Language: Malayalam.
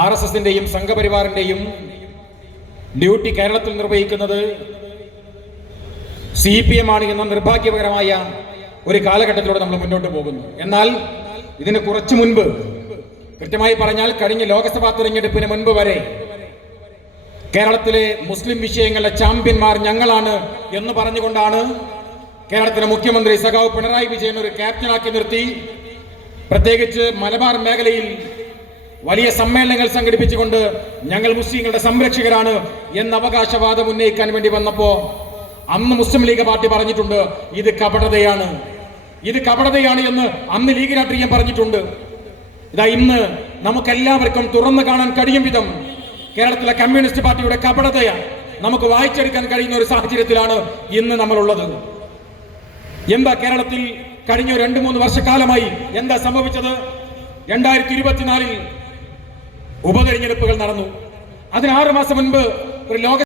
ആർ എസ് എസിന്റെയും സംഘപരിവാറിന്റെയും ഡ്യൂട്ടി കേരളത്തിൽ നിർവഹിക്കുന്നത് സി പി എം ആണ് എന്ന നിർഭാഗ്യപരമായ ഒരു കാലഘട്ടത്തിലൂടെ നമ്മൾ മുന്നോട്ട് പോകുന്നു. എന്നാൽ ഇതിന് കുറച്ചു മുൻപ് കൃത്യമായി പറഞ്ഞാൽ കഴിഞ്ഞ ലോക്സഭാ തെരഞ്ഞെടുപ്പിന് മുൻപ് വരെ കേരളത്തിലെ മുസ്ലിം വിഷയങ്ങളിലെ ചാമ്പ്യന്മാർ ഞങ്ങളാണ് എന്ന് പറഞ്ഞുകൊണ്ടാണ് കേരളത്തിലെ മുഖ്യമന്ത്രി സഖാവ് പിണറായി വിജയൻ ഒരു ക്യാപ്റ്റനാക്കി നിർത്തി. പ്രത്യേകിച്ച് മലബാർ മേഖലയിൽ വലിയ സമ്മേളനങ്ങൾ സംഘടിപ്പിച്ചുകൊണ്ട് ഞങ്ങൾ മുസ്ലിങ്ങളുടെ സംരക്ഷകരാണ് എന്ന അവകാശവാദം ഉന്നയിക്കാൻ വേണ്ടി വന്നപ്പോ അന്ന് മുസ്ലിം ലീഗ് പാർട്ടി പറഞ്ഞിട്ടുണ്ട് ഇത് കപടതയാണ്. ഇത് കപടതയാണ് എന്ന് അന്ന് ലീഗ് രാഷ്ട്രീയം പറഞ്ഞിട്ടുണ്ട്. ഇതാ ഇന്ന് നമുക്കെല്ലാവർക്കും തുറന്നു കാണാൻ കഴിയും വിധം കേരളത്തിലെ കമ്മ്യൂണിസ്റ്റ് പാർട്ടിയുടെ കപടതയാണ്. നമുക്ക് വായിച്ചെടുക്കാൻ കഴിയുന്ന ഒരു സാഹചര്യത്തിലാണ് ഇന്ന് നമ്മളുള്ളത്. എന്താ കേരളത്തിൽ കഴിഞ്ഞ രണ്ട് മൂന്ന് വർഷക്കാലമായി എന്താ സംഭവിച്ചത്? രണ്ടായിരത്തി ഇരുപത്തിനാലിൽ ഉപതെരഞ്ഞെടുപ്പുകൾ നടന്നു. അതിന് ആറ് മാസം മുൻപ് ഒരു ലോക